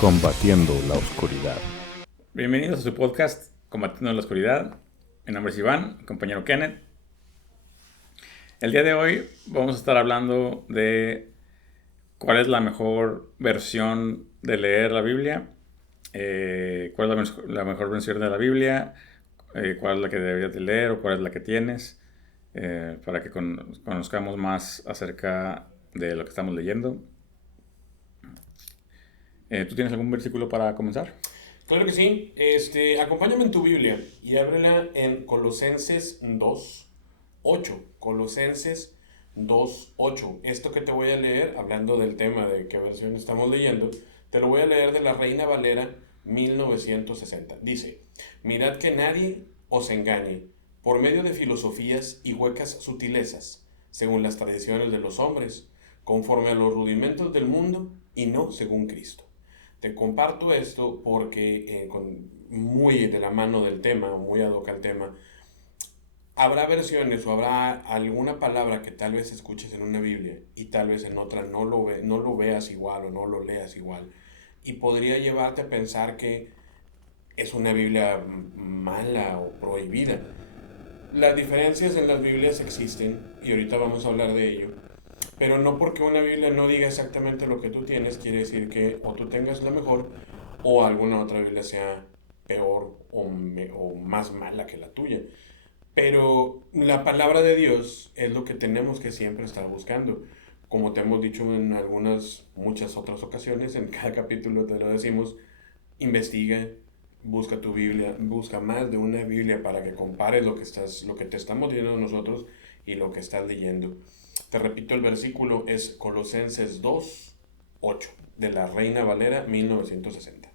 Combatiendo la oscuridad. Bienvenidos a su podcast Combatiendo la Oscuridad. Mi nombre es Iván, mi compañero Kenneth. El día de hoy vamos a estar hablando de cuál es la mejor versión de leer la Biblia, cuál es la mejor versión de la Biblia, cuál es la que deberías de leer o cuál es la que tienes, para que conozcamos más acerca de lo que estamos leyendo. ¿Tú tienes algún versículo para comenzar? Claro que sí. Acompáñame en tu Biblia y ábrela en Colosenses 2:8. Colosenses 2:8. Esto que te voy a leer, hablando del tema de qué versión estamos leyendo, te lo voy a leer de la Reina Valera 1960. Dice: Mirad que nadie os engañe por medio de filosofías y huecas sutilezas, según las tradiciones de los hombres, conforme a los rudimentos del mundo y no según Cristo. Te comparto esto porque muy de la mano del tema, muy ad hoc al tema, habrá versiones o habrá alguna palabra que tal vez escuches en una Biblia y tal vez en otra no lo veas igual o no lo leas igual. Y podría llevarte a pensar que es una Biblia mala o prohibida. Las diferencias en las Biblias existen y ahorita vamos a hablar de ello. Pero no porque una Biblia no diga exactamente lo que tú tienes, quiere decir que o tú tengas la mejor o alguna otra Biblia sea peor o más mala que la tuya. Pero la palabra de Dios es lo que tenemos que siempre estar buscando. Como te hemos dicho en muchas otras ocasiones, en cada capítulo te lo decimos, investiga, busca tu Biblia, busca más de una Biblia para que compares lo que te estamos diciendo nosotros y lo que estás leyendo. Te repito, el versículo es Colosenses 2:8 de la Reina Valera 1960.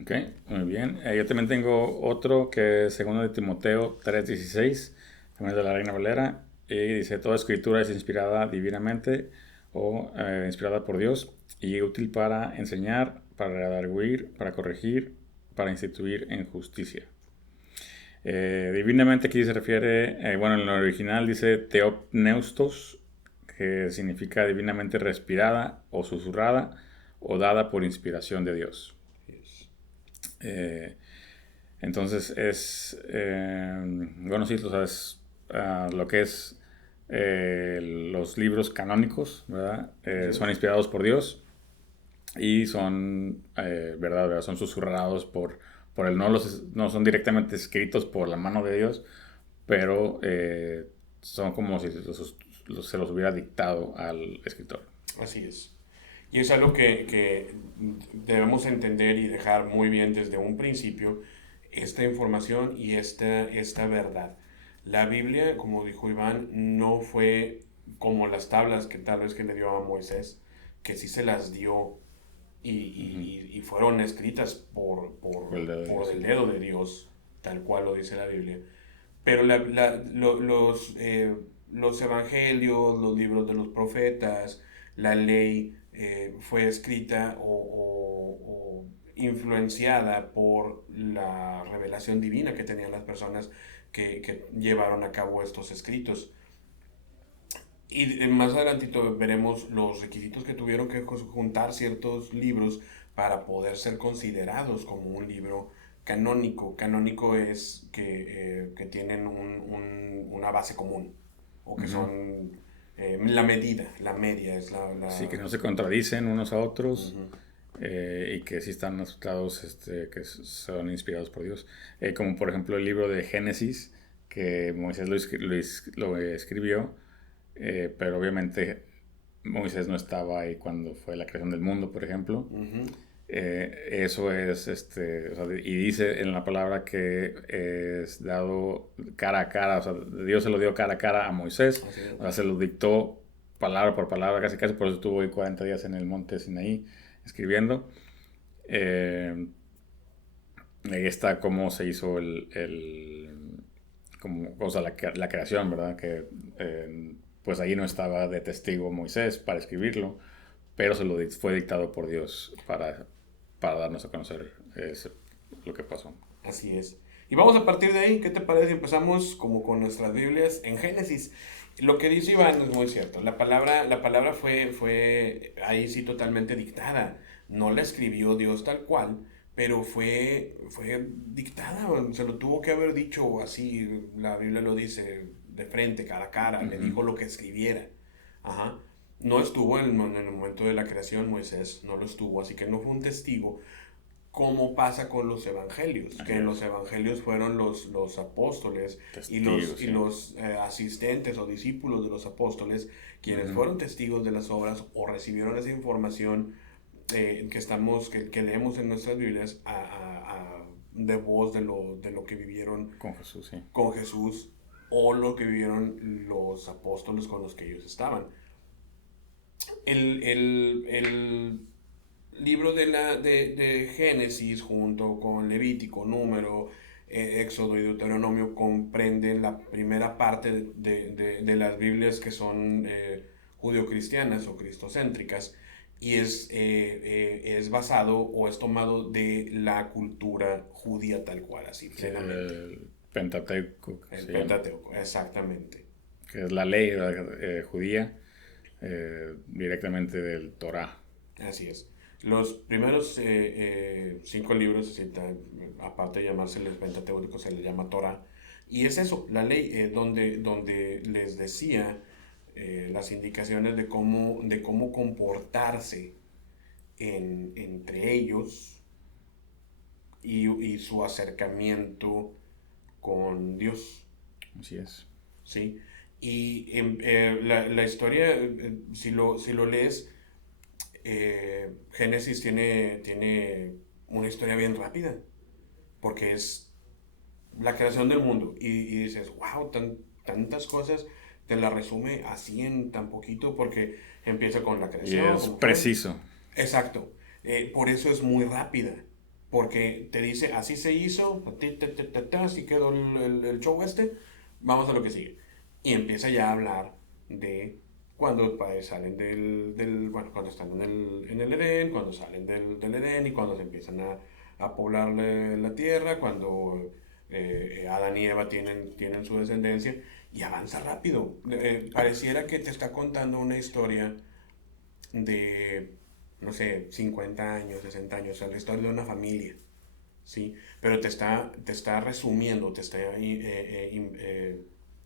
Ok, muy bien. Yo también tengo otro que es 2 de Timoteo 3:16, también es de la Reina Valera, y dice: toda escritura es inspirada divinamente o inspirada por Dios y útil para enseñar, para redarguir, para corregir, para instituir en justicia. Divinamente aquí se refiere, bueno, en el original dice theopneustos, que significa divinamente respirada o susurrada o dada por inspiración de Dios. Eh, entonces bueno, sí, tú sabes, lo que es los libros canónicos, ¿verdad? Son inspirados por Dios y son, ¿verdad? Son susurrados por él. No son directamente escritos por la mano de Dios, pero son como si se los hubiera dictado al escritor. Así es. Y es algo que debemos entender y dejar muy bien desde un principio, esta información y esta verdad. La Biblia, como dijo Iván, no fue como las tablas que tal vez que le dio a Moisés, que sí se las dio y fueron escritas por el dedo de Dios, tal cual lo dice la Biblia. Pero los evangelios, los libros de los profetas, la ley fue escrita o influenciada por la revelación divina que tenían las personas que llevaron a cabo estos escritos. Y más adelantito veremos los requisitos que tuvieron que juntar ciertos libros para poder ser considerados como un libro canónico. Canónico es que tienen una base común o que son la medida, la media es la... Sí, que no se contradicen unos a otros. Y que sí están aceptados, que son inspirados por Dios. Como por ejemplo el libro de Génesis, que Moisés lo escribió, pero obviamente Moisés no estaba ahí cuando fue la creación del mundo, por ejemplo. Eso es, o sea, y dice en la palabra que es dado cara a cara, o sea, Dios se lo dio cara a cara a Moisés, o sea, se lo dictó palabra por palabra, casi casi, por eso estuvo ahí 40 días en el monte Sinaí escribiendo. Ahí está cómo se hizo como, o sea, la creación, ¿verdad? Que pues ahí no estaba de testigo Moisés para escribirlo, pero fue dictado por Dios para darnos a conocer lo que pasó. Así es. Y vamos a partir de ahí, ¿qué te parece? Empezamos como con nuestras Biblias en Génesis. Lo que dice Iván es muy cierto. La palabra fue ahí sí totalmente dictada. no la escribió Dios tal cual, pero fue dictada, se lo tuvo que haber dicho así, la Biblia lo dice, de frente, cara a cara, le dijo lo que escribiera. Ajá. No estuvo en el momento de la creación Moisés, no lo estuvo, así que no fue un testigo, como pasa con los evangelios, que en los evangelios fueron los apóstoles Testigos, y sí. los asistentes o discípulos de los apóstoles quienes fueron testigos de las obras o recibieron esa información que leemos en nuestras Biblias de voz de lo que vivieron Con Jesús, sí. con Jesús o lo que vivieron los apóstoles con los que ellos estaban. El libro de Génesis junto con Levítico, Número, Éxodo y Deuteronomio comprenden la primera parte de las Biblias que son judio-cristianas o cristocéntricas y es basado o es tomado de la cultura judía tal cual, así Sí, plenamente. el Pentateuco, que El se llama, Pentateuco, exactamente. que es la ley judía directamente del Torá. Así es. Los primeros 5 libros, aparte de llamarse el Pentateuco, se les llama Torah. Y es eso, la ley, donde les decía las indicaciones de cómo comportarse entre ellos y su acercamiento con Dios. Así es. ¿Sí? Y la historia, si lo lees, Génesis tiene una historia bien rápida, porque es la creación del mundo. Y dices, wow, tantas cosas, te la resume así en tan poquito, porque empieza con la Y creación, es como fue. preciso. Exacto. Por eso es muy rápida. Porque te dice, así se hizo, así quedó el show este, vamos a lo que sigue. Y empieza ya a hablar de cuando salen bueno, cuando están en el Edén, cuando salen del Edén y cuando se empiezan a poblar la tierra, cuando Adán y Eva tienen su descendencia y avanza rápido. Pareciera que te está contando una historia de, no sé, 50 años, 60 años, o sea, la historia de una familia, ¿sí? Pero te está resumiendo, te está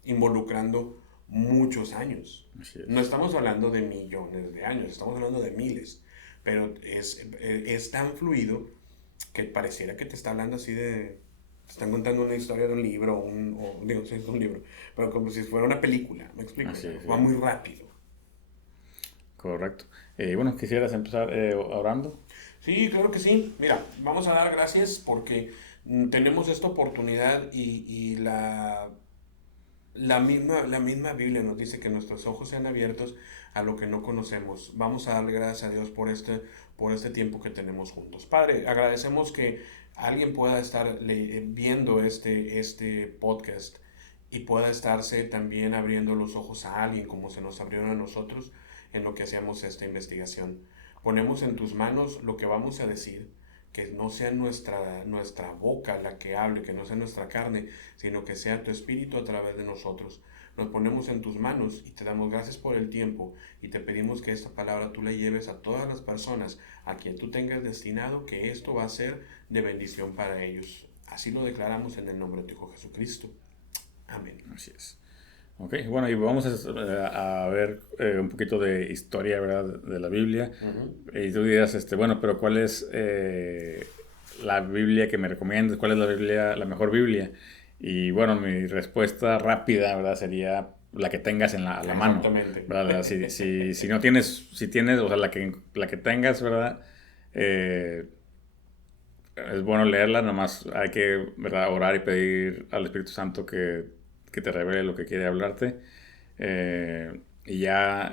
involucrando muchos años. Así No es. estamos hablando de millones de años, estamos hablando de miles, pero es tan fluido que pareciera que te está hablando así de... Te están contando una historia de un libro, digo, sí, es un libro, pero como si fuera una película, ¿me explico? O Así sea, es, va sí. muy rápido. Correcto. Bueno, quisieras empezar orando. Sí, claro que sí. Mira, vamos a dar gracias porque tenemos esta oportunidad y la misma Biblia nos dice que nuestros ojos sean abiertos a lo que no conocemos. Vamos a darle gracias a Dios por este tiempo que tenemos juntos. Padre, agradecemos que alguien pueda estar viendo este podcast y pueda estarse también abriendo los ojos a alguien como se nos abrieron a nosotros en lo que hacíamos esta investigación. Ponemos en tus manos lo que vamos a decir, que no sea nuestra boca la que hable, que no sea nuestra carne, sino que sea tu espíritu a través de nosotros. Nos ponemos en tus manos y te damos gracias por el tiempo y te pedimos que esta palabra tú la lleves a todas las personas a quien tú tengas destinado, que esto va a ser de bendición para ellos. Así lo declaramos en el nombre de tu Hijo Jesucristo. Amén. Así es. Ok, bueno, y vamos a ver un poquito de historia, ¿verdad? De la Biblia. Y tú dirás, bueno, pero ¿cuál es la Biblia que me recomiendas? ¿Cuál es la Biblia, la mejor Biblia? Y bueno, mi respuesta rápida, ¿verdad? Sería la que tengas a la mano, Exactamente. ¿verdad? Si no tienes, si tienes, o sea, la que tengas, ¿verdad? Es bueno leerla, nomás hay que, ¿verdad? Orar y pedir al Espíritu Santo que te revele lo que quiere hablarte. Y ya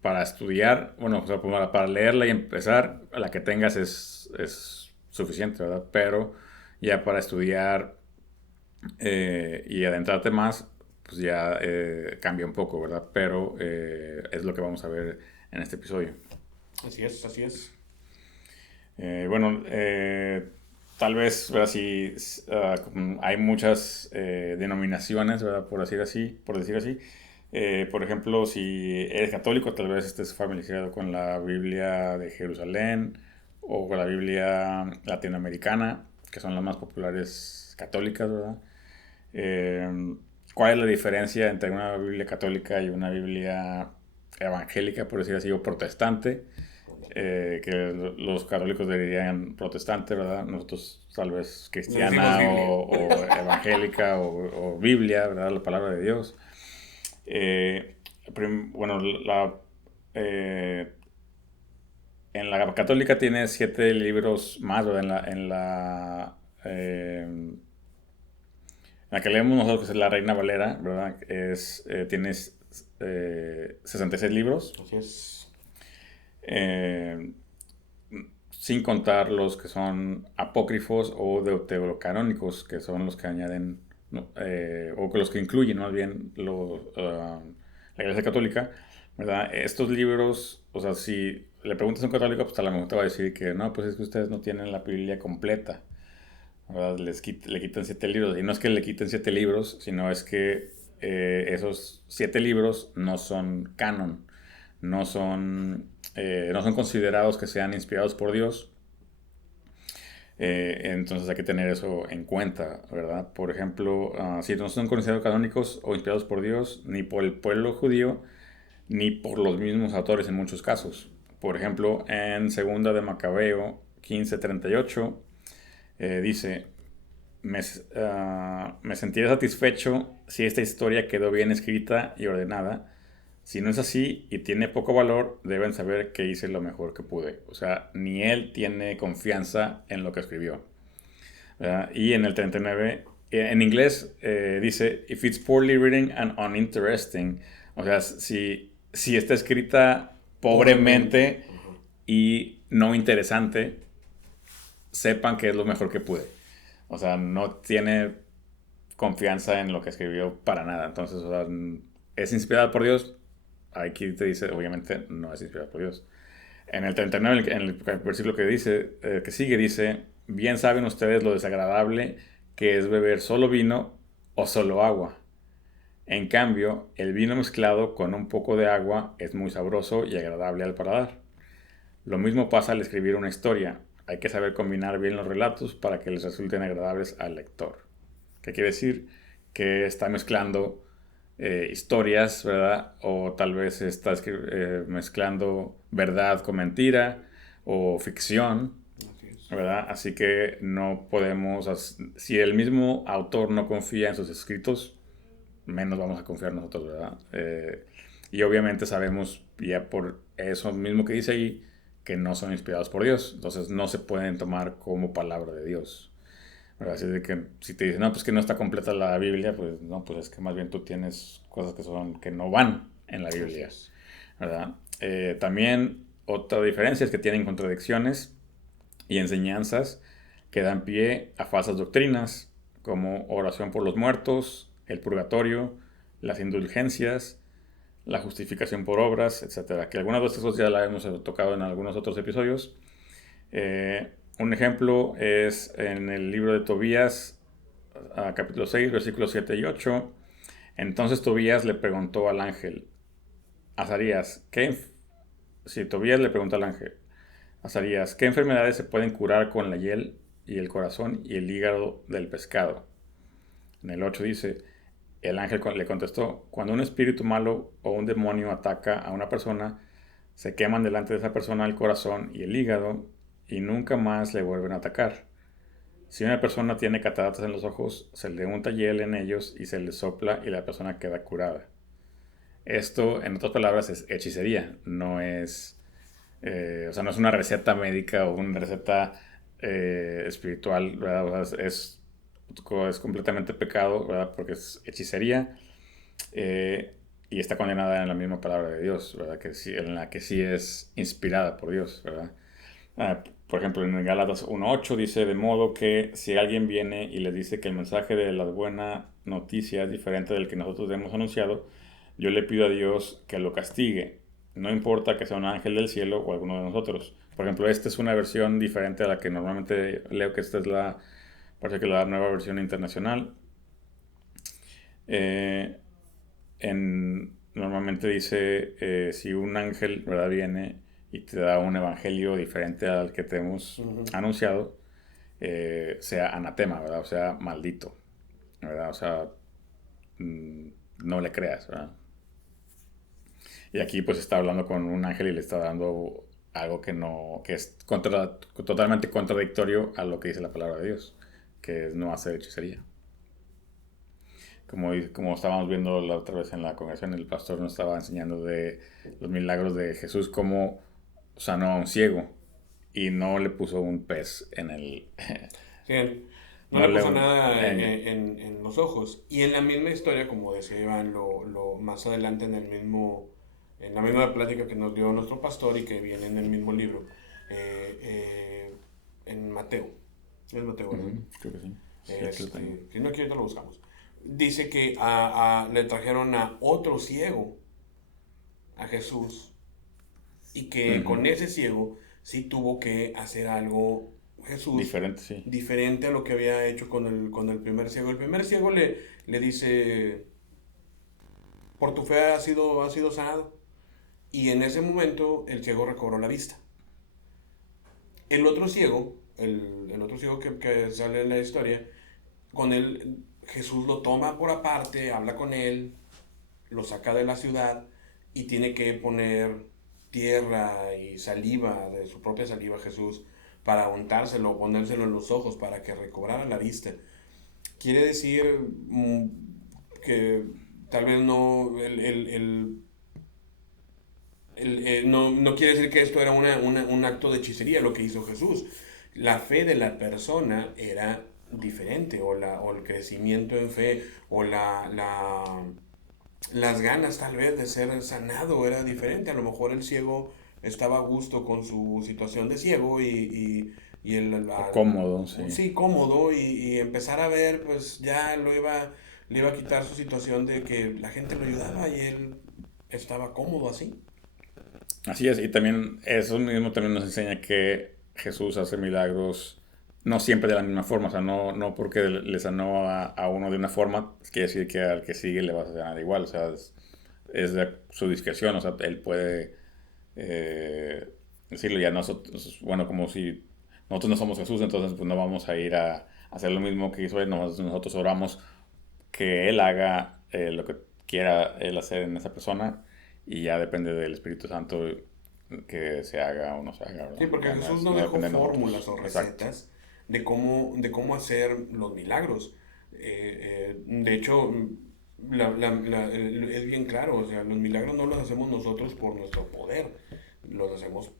para estudiar, bueno, o sea, para leerla y empezar, la que tengas es suficiente, ¿verdad? Pero ya para estudiar y adentrarte más, pues ya cambia un poco, ¿verdad? Pero es lo que vamos a ver en este episodio. Así es, así es. Bueno, tal vez, ¿verdad? Como hay muchas denominaciones, ¿verdad? Por decir así, Por ejemplo, si eres católico, tal vez estés familiarizado con la Biblia de Jerusalén o con la Biblia latinoamericana, que son las más populares católicas, ¿verdad? Eh, ¿Cuál es la diferencia entre una Biblia católica y una Biblia evangélica, por decir así, o protestante? Que los católicos dirían protestante, ¿verdad? Nosotros tal vez Le decimos cristiana Biblia. o evangélica o Biblia, ¿verdad? La palabra de Dios. Eh, bueno, eh, en la católica tiene 7 libros más, ¿verdad? En la que leemos nosotros, que es la Reina Valera, ¿verdad? Tienes 66 libros. Así es. Eh, Sin contar los que son apócrifos o deuterocanónicos, que son los que añaden, no, o que los que incluyen más bien la Iglesia Católica, ¿verdad? Estos libros, o sea, si le preguntas a un católico, pues a lo mejor te va a decir que no, pues es que ustedes no tienen la Biblia completa, ¿verdad? Le quitan 7 libros, y no es que le quiten 7 libros, sino es que esos 7 libros no son canon, no son considerados que sean inspirados por Dios. Entonces hay que tener eso en cuenta, ¿verdad? Por ejemplo, si no son considerados canónicos o inspirados por Dios, ni por el pueblo judío, ni por los mismos autores en muchos casos. Por ejemplo, en Segunda de Macabeo 15:38 dice, me sentiré satisfecho si esta historia quedó bien escrita y ordenada. Si no es así y tiene poco valor, deben saber que hice lo mejor que pude. O sea, ni él tiene confianza en lo que escribió, ¿verdad? Y en el 39, en inglés dice, if it's poorly written and uninteresting. O sea, si está escrita pobremente y no interesante, sepan que es lo mejor que pude. O sea, no tiene confianza en lo que escribió para nada. Entonces, o sea, es inspirada por Dios. Aquí te dice, obviamente, no es inspirada por Dios. En el 39, en el versículo que dice, que sigue, dice, bien saben ustedes lo desagradable que es beber solo vino o solo agua. En cambio, el vino mezclado con un poco de agua es muy sabroso y agradable al paladar. Lo mismo pasa al escribir una historia. Hay que saber combinar bien los relatos para que les resulten agradables al lector. ¿Qué quiere decir? Que está mezclando historias, ¿verdad? O tal vez está mezclando verdad con mentira o ficción, ¿verdad? Así que no podemos, si el mismo autor no confía en sus escritos, menos vamos a confiar nosotros, ¿verdad? Y obviamente sabemos ya por eso mismo que dice ahí que no son inspirados por Dios, entonces no se pueden tomar como palabra de Dios, ¿verdad? Así de que si te dicen, no, pues que no está completa la Biblia, pues no, pues es que más bien tú tienes cosas que no van en la Biblia, ¿verdad? También otra diferencia es que tienen contradicciones y enseñanzas que dan pie a falsas doctrinas, como oración por los muertos, el purgatorio, las indulgencias, la justificación por obras, etcétera. Que algunas de estas cosas ya las hemos tocado en algunos otros episodios. Un ejemplo es en el libro de Tobías, capítulo 6, versículos 7 y 8. Entonces Tobías le preguntó al ángel, Azarías, Tobías le preguntó al ángel, Azarías, ¿qué enfermedades se pueden curar con la hiel y el corazón y el hígado del pescado? En el 8 dice, el ángel le contestó, cuando un espíritu malo o un demonio ataca a una persona, se queman delante de esa persona el corazón y el hígado y nunca más le vuelven a atacar. Si una persona tiene cataratas en los ojos, se le unta hiel en ellos y se le sopla y la persona queda curada. Esto, en otras palabras, es hechicería, no es, o sea, no es una receta médica o una receta espiritual, ¿verdad? O sea, es completamente pecado, ¿verdad? Porque es hechicería y está condenada en la misma palabra de Dios, ¿verdad? En la que sí es inspirada por Dios, ¿verdad? Por ejemplo, en Gálatas 1:8 dice, de modo que si alguien viene y les dice que el mensaje de la buena noticia es diferente del que nosotros hemos anunciado, yo le pido a Dios que lo castigue. No importa que sea un ángel del cielo o alguno de nosotros. Por ejemplo, esta es una versión diferente a la que normalmente leo, que esta es parece que la nueva versión internacional. En normalmente dice, si un ángel, ¿verdad?, viene y te da un evangelio diferente al que te hemos anunciado, sea anatema, ¿verdad? O sea, maldito, ¿verdad? O sea, no le creas, ¿verdad? Y aquí pues está hablando con un ángel y le está dando algo que es totalmente contradictorio a lo que dice la palabra de Dios, que es no hacer hechicería. Como estábamos viendo la otra vez en la congregación, el pastor nos estaba enseñando de los milagros de Jesús, cómo sanó a un ciego y no le puso un pez en el... Sí, no no le le puso nada en- en los ojos. Y en la misma historia, como decía Iván, más adelante en la misma plática que nos dio nuestro pastor y que viene en el mismo libro, en Mateo. Es Mateo, ¿verdad? Creo que sí. Sí, aquí lo tengo. Si no, aquí ahorita lo buscamos. Dice que le trajeron a otro ciego, a Jesús, y que con ese ciego sí tuvo que hacer algo Jesús Diferente, sí. diferente a lo que había hecho con el primer ciego. El primer ciego le dice, por tu fe has sido sanado. Y en ese momento el ciego recobró la vista. El otro ciego, el otro ciego que sale en la historia, con él Jesús lo toma por aparte, habla con él, lo saca de la ciudad y tiene que poner tierra y saliva, de su propia saliva Jesús, para untárselo, ponérselo en los ojos para que recobrara la vista. Quiere decir que tal vez no, no quiere decir que esto era un acto de hechicería lo que hizo Jesús. La fe de la persona era diferente, o el crecimiento en fe, o las ganas tal vez de ser sanado era diferente. A lo mejor el ciego estaba a gusto con su situación de ciego y O cómodo, sí. sí, cómodo, y empezar a ver, pues ya le iba a quitar su situación de que la gente lo ayudaba y él estaba cómodo así. Así es, y también eso mismo también nos enseña que Jesús hace milagros no siempre de la misma forma, o sea, no porque le sanó a uno de una forma, quiere decir que al que sigue le va a sanar igual, o sea, es de su discreción, o sea, él puede decirlo ya nosotros, bueno, como si nosotros no somos Jesús, entonces pues no vamos a ir a hacer lo mismo que hizo él, nosotros oramos que él haga lo que quiera él hacer en esa persona y ya depende del Espíritu Santo que se haga o no se haga, ¿verdad? Sí, porque Ya Jesús no no dejó depende de fórmulas nosotros. o Exacto. recetas de cómo hacer los milagros. De hecho, es bien claro, o sea, los milagros no los hacemos nosotros por nuestro poder, los hacemos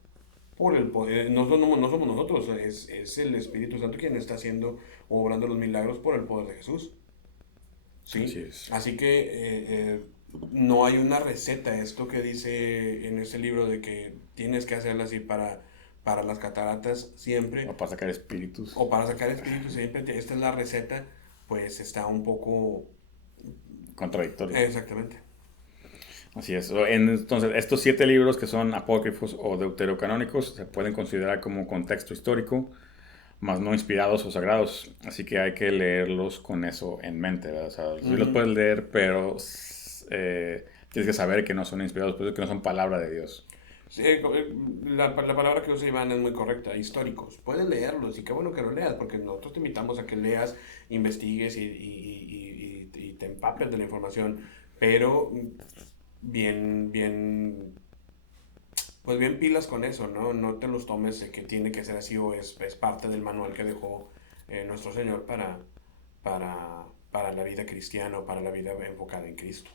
por el poder, no somos nosotros, es el Espíritu Santo quien está haciendo o obrando los milagros por el poder de Jesús. Así ¿Sí? es. Así que no hay una receta, esto que dice en ese libro de que tienes que hacerla así para las cataratas siempre, O para sacar espíritus. o para sacar espíritus siempre, esta es la receta, pues está un poco... Contradictorio. Exactamente. Así es. Entonces, estos 7 libros que son apócrifos o deuterocanónicos se pueden considerar como contexto histórico, más no inspirados o sagrados. Así que hay que leerlos con eso en mente, ¿verdad? O sea, sí los puedes leer, pero tienes que saber que no son inspirados, pues que no son palabra de Dios. Sí, la palabra que usa Iván es muy correcta, históricos. Puedes leerlos y qué bueno que lo leas, porque nosotros te invitamos a que leas, investigues y te empapes de la información, pero bien, pues bien pilas con eso, ¿no? No te los tomes de que tiene que ser así o es parte del manual que dejó nuestro Señor para la vida cristiana o para la vida enfocada en Cristo.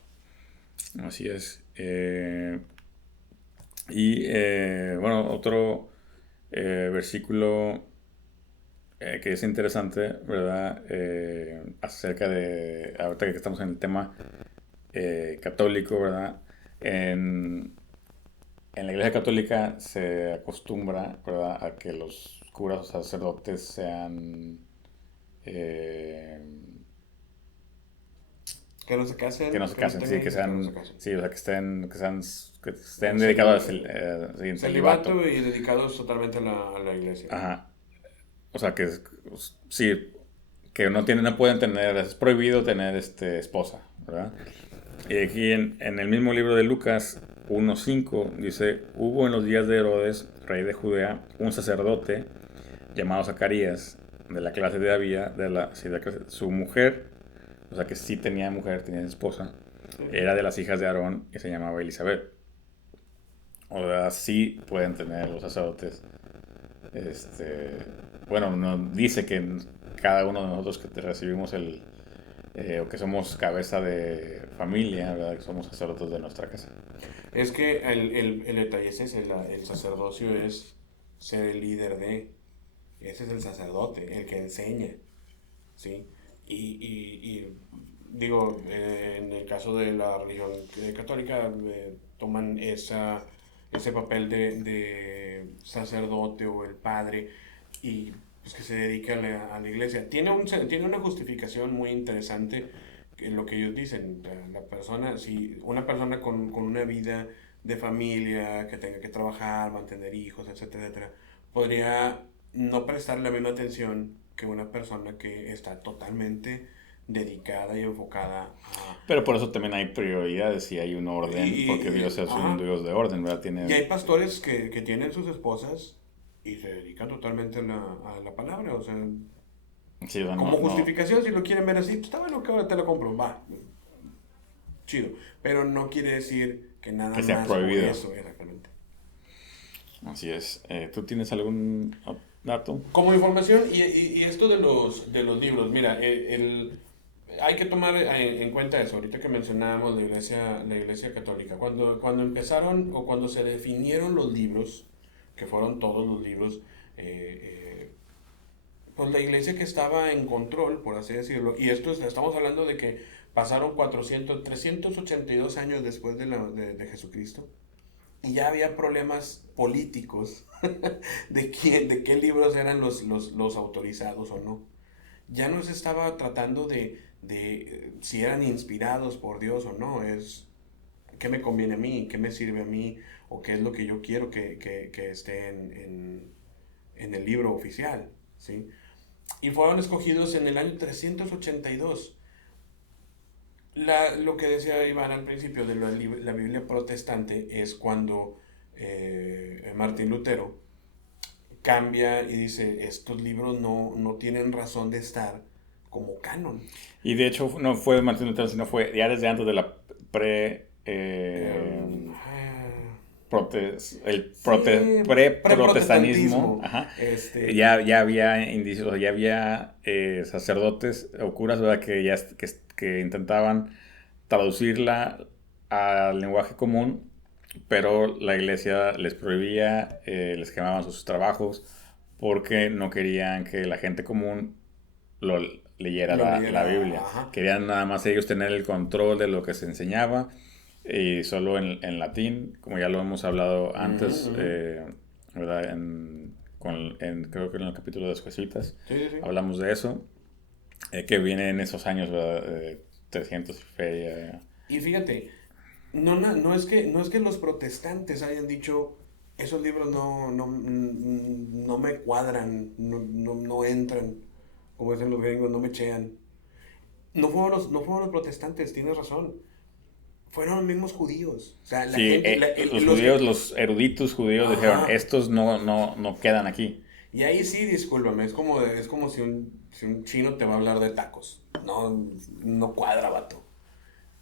Así es. Bueno, otro versículo que es interesante, ¿verdad? Acerca de, ahorita que estamos en el tema católico, ¿verdad? En la Iglesia Católica se acostumbra, ¿verdad?, a que los curas o sacerdotes sean eh, Que no se casen, que no se que no casen, tengan sí, que hijos, que no se sean, casen. sí, o sea, que estén dedicados al celibato. Celibato y dedicados totalmente a la iglesia. Ajá. O sea, sí, que no pueden tener, es prohibido tener esposa, ¿verdad? Y aquí en el mismo libro de Lucas 1:5 dice, hubo en los días de Herodes, rey de Judea, un sacerdote llamado Zacarías, de la clase de Abía, su mujer, o sea que sí tenía mujer, tenía esposa, era de las hijas de Aarón y se llamaba Elizabeth. O sea, sí pueden tener los sacerdotes, bueno, no, dice que cada uno de nosotros que recibimos o que somos cabeza de familia, ¿verdad? Que somos sacerdotes de nuestra casa. Es que el detalle es ese, el sacerdocio es ser el líder de, ese es el sacerdote, el que enseña, ¿sí? Y digo, en el caso de la religión católica, toman ese papel de sacerdote o el padre y pues que se dedica a la iglesia. Tiene una justificación muy interesante en lo que ellos dicen. La persona, si una persona con una vida de familia, que tenga que trabajar, mantener hijos, etcétera, etcétera, podría no prestarle la misma atención que una persona que está totalmente dedicada y enfocada a... Pero por eso también hay prioridades y hay un orden, porque Dios es un Dios de orden, ¿verdad? Y hay pastores que tienen sus esposas y se dedican totalmente a la palabra, o sea, Sí, o sea, como justificación, si lo quieren ver así, pues está bueno que ahora te lo compro, va, chido, pero no quiere decir que nada que sea más prohibido. por eso, exactamente. Así es. ¿Tú tienes algún dato? Como información, y esto de los libros, mira, hay que tomar en cuenta eso, ahorita que mencionábamos la iglesia católica, cuando empezaron o cuando se definieron los libros, que fueron todos los libros, pues la iglesia que estaba en control, por así decirlo, y estamos hablando de que pasaron 382 años después de Jesucristo, y ya había problemas políticos de qué libros eran los autorizados o no. Ya no se estaba tratando de si eran inspirados por Dios o no, es qué me conviene a mí, qué me sirve a mí, o qué es lo que yo quiero que esté en el libro oficial, ¿sí? Y fueron escogidos en el año 382. Lo que decía Iván al principio de la Biblia protestante es cuando Martín Lutero cambia y dice, estos libros no tienen razón de estar como canon. Y de hecho no fue Martín Lutero, sino fue ya desde antes de la pre-protestantismo, ya había indicios, ya había sacerdotes o curas, ¿verdad? Que intentaban traducirla al lenguaje común, pero la iglesia les prohibía, les quemaban sus trabajos porque no querían que la gente común lo leyera la Biblia. Ajá. Querían nada más ellos tener el control de lo que se enseñaba y solo en latín, como ya lo hemos hablado antes, ¿verdad? Creo que en el capítulo de los jesuitas Sí. hablamos de eso, que viene en esos años, ¿verdad? 300 y feria. Y fíjate, no es que los protestantes hayan dicho, esos libros no me cuadran, no entran, como dicen los gringos, no me chean. No fueron los protestantes, tienes razón. Fueron los mismos judíos. O sea, Los judíos, los eruditos judíos dijeron, estos no quedan aquí. Y ahí sí, discúlpame, es como si un chino te va a hablar de tacos. No cuadra, vato.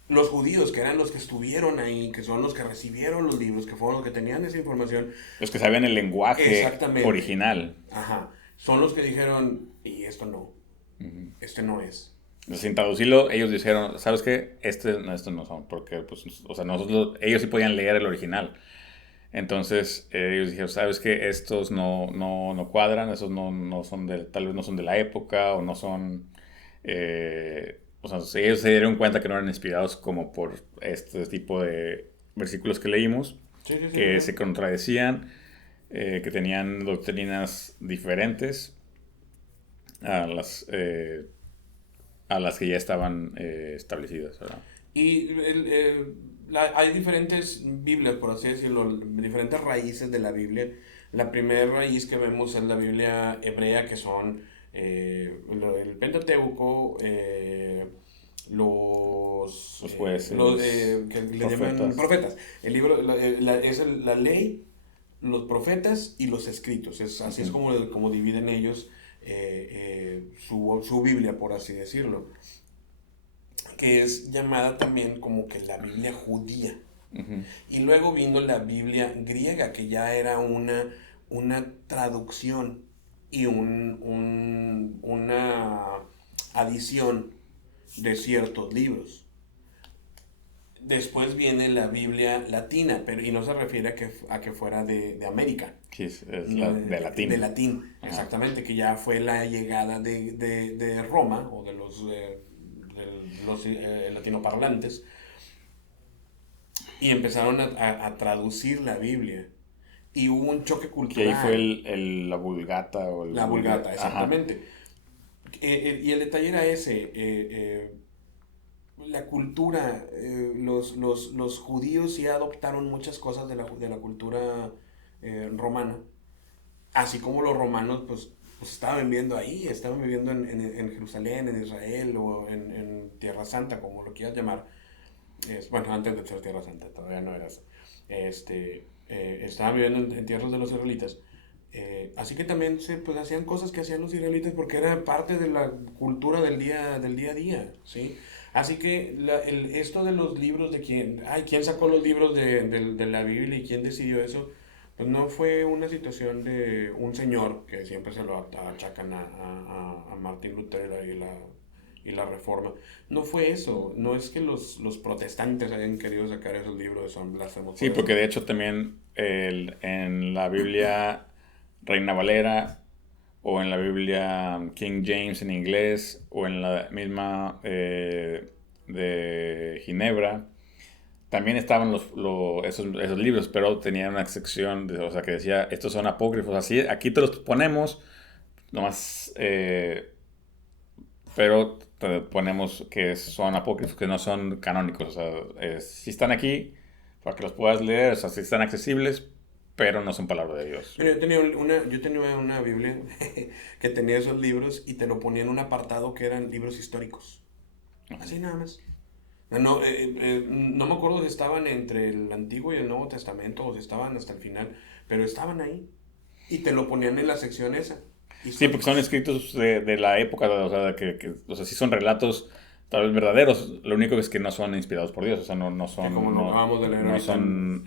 Los judíos, que eran los que estuvieron ahí, que son los que recibieron los libros, que fueron los que tenían esa información. Los que sabían el lenguaje original. Ajá. Son los que dijeron, y esto no. Este no es. Sin traducirlo, ellos dijeron, ¿sabes qué? Estos no son, porque, pues, o sea, ellos sí podían leer el original. Entonces, ellos dijeron, ¿sabes qué? Estos no cuadran, esos no son tal vez no son de la época, o no son, o sea, ellos se dieron cuenta que no eran inspirados como por este tipo de versículos que leímos, que se contradecían, que tenían doctrinas diferentes a las que ya estaban establecidas, ¿verdad? Y hay diferentes Biblias, por así decirlo, diferentes raíces de la Biblia. La primera raíz que vemos es la Biblia hebrea, que son el Pentateuco, Los jueces, que le llaman profetas. El libro es la ley, los profetas y los escritos. Así es como dividen ellos su Biblia, por así decirlo. Que es llamada también como que la Biblia judía. Y luego vino la Biblia griega, que ya era una traducción y una adición de ciertos libros. Después viene la Biblia latina, y no se refiere a que fuera de América. Sí, es de latín. De latín, exactamente, que ya fue la llegada de Roma o de los latinoparlantes, y empezaron a traducir la Biblia. Y hubo un choque cultural. Que ahí fue la Vulgata. La Vulgata, exactamente. Y el detalle era ese. La cultura, los judíos sí adoptaron muchas cosas de la cultura romana. Así como los romanos, pues estaban viviendo ahí, estaban viviendo en Jerusalén, en Israel o en Tierra Santa, como lo quieras llamar. Bueno, antes de ser Tierra Santa, todavía no era eso. Estaban viviendo en tierras de los israelitas. Así que también pues, hacían cosas que hacían los israelitas porque era parte de la cultura del día a día, ¿sí? Así que esto de los libros de quién sacó los libros de la Biblia y quién decidió eso, pues no fue una situación de un señor que siempre se lo achacan a Martín Lutero y la Reforma. No fue eso, no es que los protestantes hayan querido sacar esos libros, son blasfemos. Sí, porque de hecho también en la Biblia Reina Valera o en la Biblia King James en inglés o en la misma de Ginebra también estaban esos libros, pero tenían una sección o sea, que decía estos son apócrifos, así aquí te los ponemos nomás, pero te ponemos que son apócrifos, que no son canónicos, o sea, si están aquí para que los puedas leer, o sea, si están accesibles, pero no son palabra de Dios. Mira, yo tenía una Biblia que tenía esos libros y te lo ponía en un apartado que eran libros históricos. Así nada más. No me acuerdo si estaban entre el Antiguo y el Nuevo Testamento o si estaban hasta el final, pero estaban ahí. Y te lo ponían en la sección esa. Sí, porque son escritos de la época, o sea, o sea, sí son relatos tal vez verdaderos, lo único es que no son inspirados por Dios, o sea, no son... Como lo acabamos de leer no ahorita. son...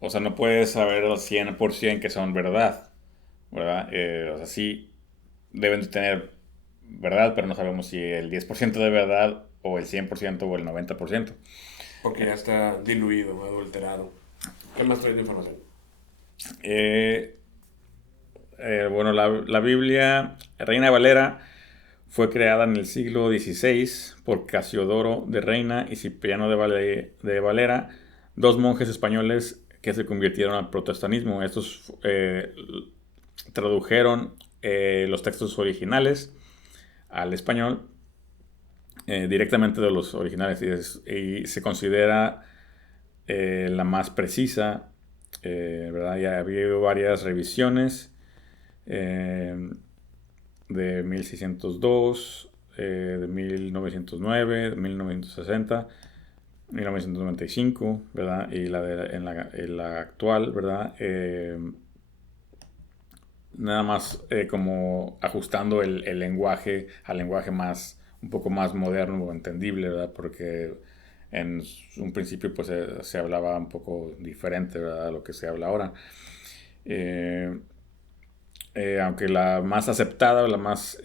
o sea, no puedes saber al 100% que son verdad, ¿verdad? O sea, sí deben de tener verdad, pero no sabemos si el 10% de verdad o el 100% o el 90%. Porque ya está diluido, adulterado. ¿Qué más traes de información? Bueno, la Biblia Reina Valera fue creada en el siglo XVI por Casiodoro de Reina y Cipriano de Valera, dos monjes españoles que se convirtieron al protestantismo. Estos tradujeron los textos originales al español directamente de los originales y se considera la más precisa, ¿verdad? Ya ha habido varias revisiones de 1602, de 1909, de 1960, 1995, ¿verdad? Y en la actual, ¿verdad? Nada más como ajustando el lenguaje al lenguaje un poco más moderno o entendible, ¿verdad? Porque en un principio pues se hablaba un poco diferente, ¿verdad? A lo que se habla ahora. Aunque la más aceptada, la más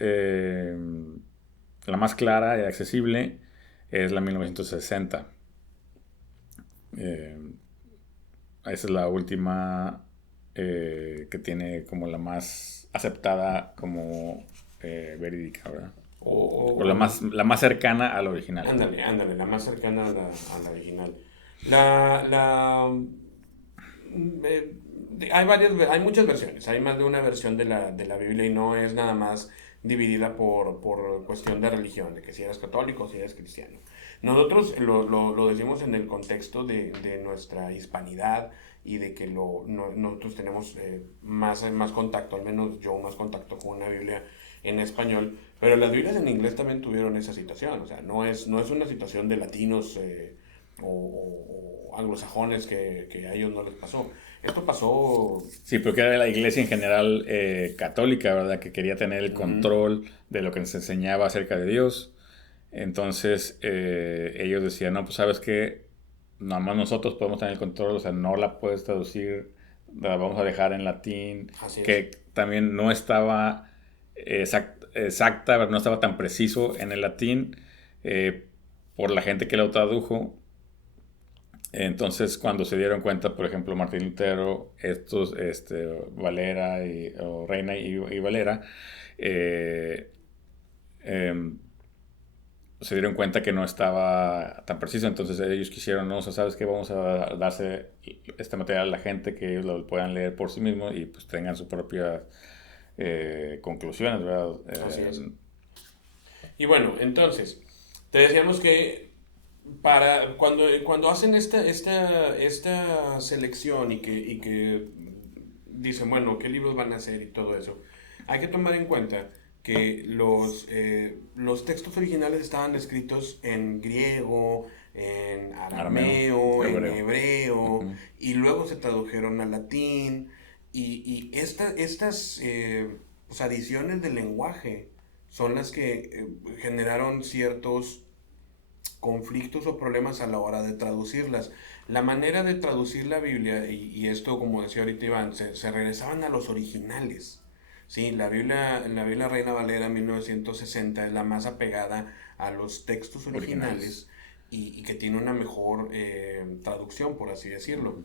clara y accesible es la 1960. Esa es la última que tiene como la más aceptada como verídica, ¿verdad? O la más cercana al original. Ándale, la más cercana a la original. Hay muchas versiones, hay más de una versión de la Biblia y no es nada más dividida por cuestión de religión, de que si eres católico o si eres cristiano. Nosotros lo decimos en el contexto de nuestra hispanidad y de que nosotros tenemos más contacto, al menos yo más contacto con una Biblia en español, pero las Biblias en inglés también tuvieron esa situación, o sea, no es una situación de latinos o anglosajones que a ellos no les pasó. Esto pasó... Sí, porque era la iglesia en general católica, ¿verdad? Que quería tener el Ujú. control de lo que nos enseñaba acerca de Dios. Entonces ellos decían, no, pues sabes que nada más nosotros podemos tener el control, o sea, no la puedes traducir, la vamos a dejar en latín, Así es. que también no estaba exacta, no estaba tan preciso en el latín por la gente que lo tradujo. Entonces, cuando se dieron cuenta, por ejemplo, Martín Lutero, estos, Valera o Reina y Valera, eh, em, se dieron cuenta que no estaba tan preciso, entonces ellos quisieron, no, o sea, ¿sabes qué? Vamos a darse este material a la gente, que ellos lo puedan leer por sí mismos y pues tengan sus propias conclusiones, ¿verdad? Así es. Y bueno, entonces, te decíamos que cuando hacen esta selección y que dicen, bueno, qué libros van a hacer y todo eso, hay que tomar en cuenta que los textos originales estaban escritos en griego, en Arameo, arameo, en hebreo. hebreo, Ujú. y luego se tradujeron al latín, y estas pues, adiciones del lenguaje son las que generaron ciertos conflictos o problemas a la hora de traducirlas. La manera de traducir la Biblia, y esto como decía ahorita Iván, se regresaban a los originales. Sí, la Biblia Reina Valera 1960 es la más apegada a los textos Originales. originales y que tiene una mejor traducción, por así decirlo. Ujú.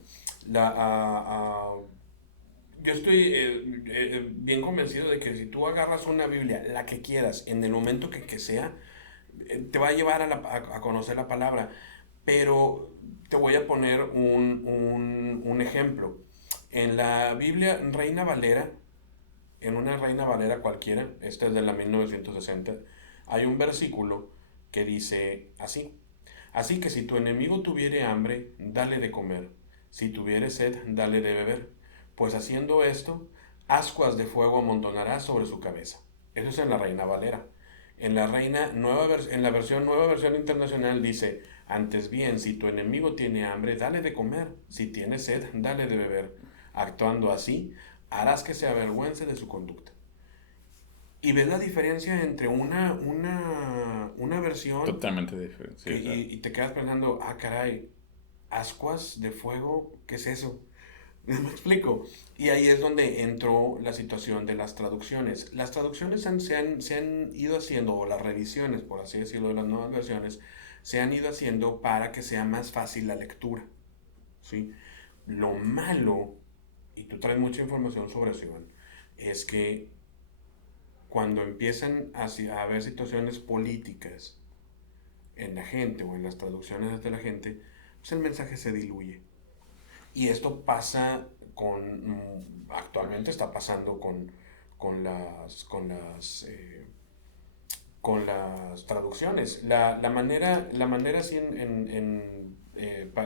Yo estoy bien convencido de que si tú agarras una Biblia, la que quieras, en el momento que sea, te va a llevar a conocer la palabra. Pero te voy a poner un ejemplo. En la Biblia Reina Valera, en una Reina Valera cualquiera, esta es de la 1960, hay un versículo que dice así: Así que si tu enemigo tuviere hambre, dale de comer; si tuviere sed, dale de beber; pues haciendo esto, ascuas de fuego amontonarás sobre su cabeza. Eso es en la Reina Valera. En la versión Nueva Versión Internacional dice: Antes bien, si tu enemigo tiene hambre, dale de comer; si tiene sed, dale de beber. Actuando así, harás que se avergüence de su conducta. Y ves la diferencia entre una versión Totalmente diferente, que, sí, claro. y te quedas pensando, ah, caray, ascuas de fuego, ¿qué es eso? ¿Me explico? Y ahí es donde entró la situación de las traducciones. Las traducciones se han ido haciendo, o las revisiones, por así decirlo, de las nuevas versiones, se han ido haciendo para que sea más fácil la lectura. ¿Sí? Lo malo, y tú traes mucha información sobre eso, Iván, es que cuando empiezan a haber situaciones políticas en la gente o en las traducciones de la gente, pues el mensaje se diluye. Y esto pasa actualmente está pasando con con las traducciones. La manera así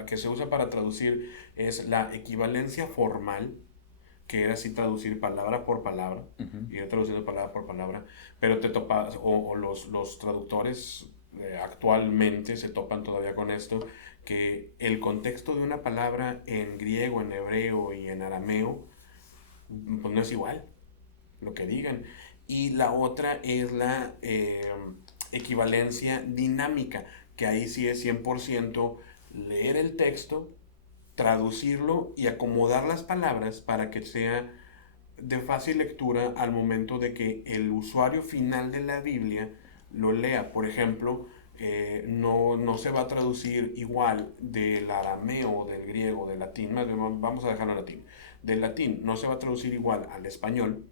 que se usa para traducir es la equivalencia formal, que era así traducir palabra por palabra, Ujú. ir traduciendo palabra por palabra, pero te topas, o los traductores actualmente se topan todavía con esto, que el contexto de una palabra en griego, en hebreo y en arameo, pues no es igual lo que digan. Y la otra es la equivalencia dinámica, que ahí sí es 100% leer el texto, traducirlo y acomodar las palabras para que sea de fácil lectura al momento de que el usuario final de la Biblia lo lea. Por ejemplo, no se va a traducir igual del arameo, del griego, del latín, más bien vamos a dejarlo en latín. Del latín no se va a traducir igual al español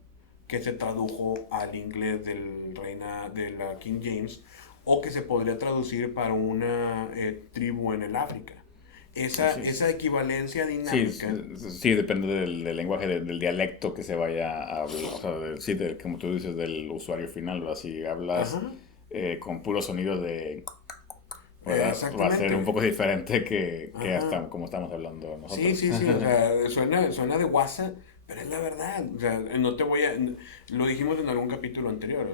que se tradujo al inglés de la King James, o que se podría traducir para una tribu en el África. Así Esa es. equivalencia Sí, dinámica. sí, depende del lenguaje, del dialecto que se vaya a hablar. O sea, sí, como tú dices, del usuario final, ¿verdad? Si hablas Ajá, con puros sonidos ¿verdad? Va a ser un exactamente. poco diferente que Ajá. hasta como estamos hablando Sí, nosotros. sí, sí, o sea, suena de WhatsApp, Pero es la verdad. O sea, no te voy a... Lo dijimos en algún capítulo anterior,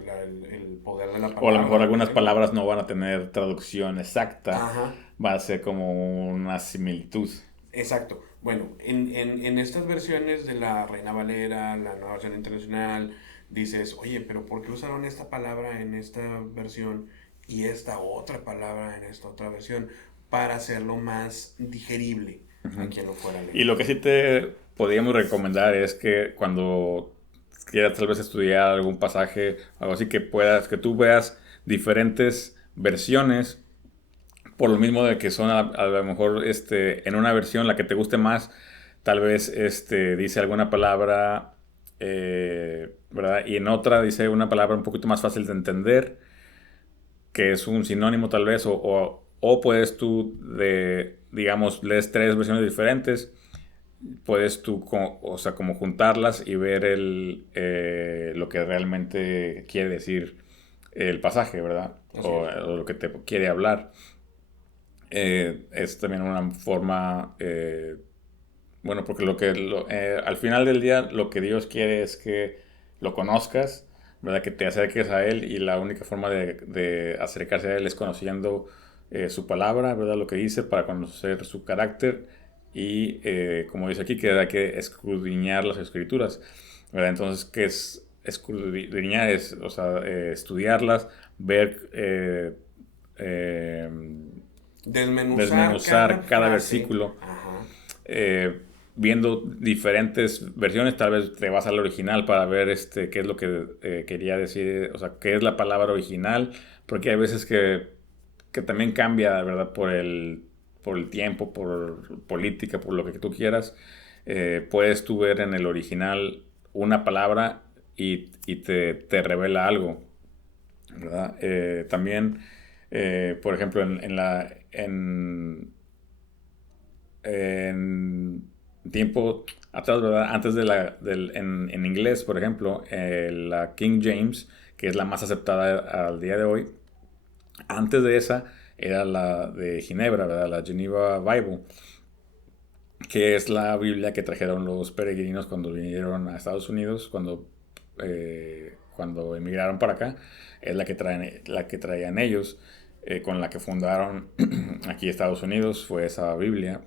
el poder de la O a lo mejor palabra, de la algunas lengua. palabras no van a tener traducción exacta, Ajá. va a ser como una similitud. Exacto. Bueno, en estas versiones de la Reina Valera, la nueva versión internacional, dices, oye, pero ¿por qué usaron esta palabra en esta versión y esta otra palabra en esta otra versión? Para hacerlo más digerible a quien lo fuera a Y leer. lo que sí te podríamos recomendar es que cuando quieras tal vez estudiar algún pasaje, algo así que puedas, que tú veas diferentes versiones, por lo mismo de que son a lo mejor en una versión la que te guste más, tal vez dice alguna palabra, ¿verdad? Y en otra dice una palabra un poquito más fácil de entender, que es un sinónimo tal vez, o puedes tú, digamos, lees tres versiones diferentes, puedes tú, o sea, como juntarlas y ver lo que realmente quiere decir el pasaje, ¿verdad? Así O, es. o lo que te quiere hablar. Es también una forma, bueno, porque al final del día lo que Dios quiere es que lo conozcas, ¿verdad? Que te acerques a Él y la única forma de acercarse a Él es conociendo su palabra, ¿verdad? Lo que dice para conocer su carácter y, como dice aquí, que hay que escudriñar las escrituras, ¿verdad? Entonces, ¿qué es escudriñar? Es, o sea, estudiarlas, ver... eh, Desmenuzar cada desmenuzar cada frase. versículo, Ajá. eh, viendo diferentes versiones, tal vez te vas al original para ver qué es lo que quería decir, o sea, qué es la palabra original, porque hay veces que también cambia, ¿verdad? Por el tiempo, por política, por lo que tú quieras. Puedes tú ver en el original una palabra y te revela algo, ¿verdad? También, por ejemplo, en tiempo atrás, ¿verdad? Antes en inglés, por ejemplo, la King James, que es la más aceptada al día de hoy, antes de esa era la de Ginebra, ¿verdad? La Geneva Bible, que es la Biblia que trajeron los peregrinos cuando vinieron a Estados Unidos, cuando emigraron para acá, es la que traían ellos, con la que fundaron aquí Estados Unidos, fue esa Biblia,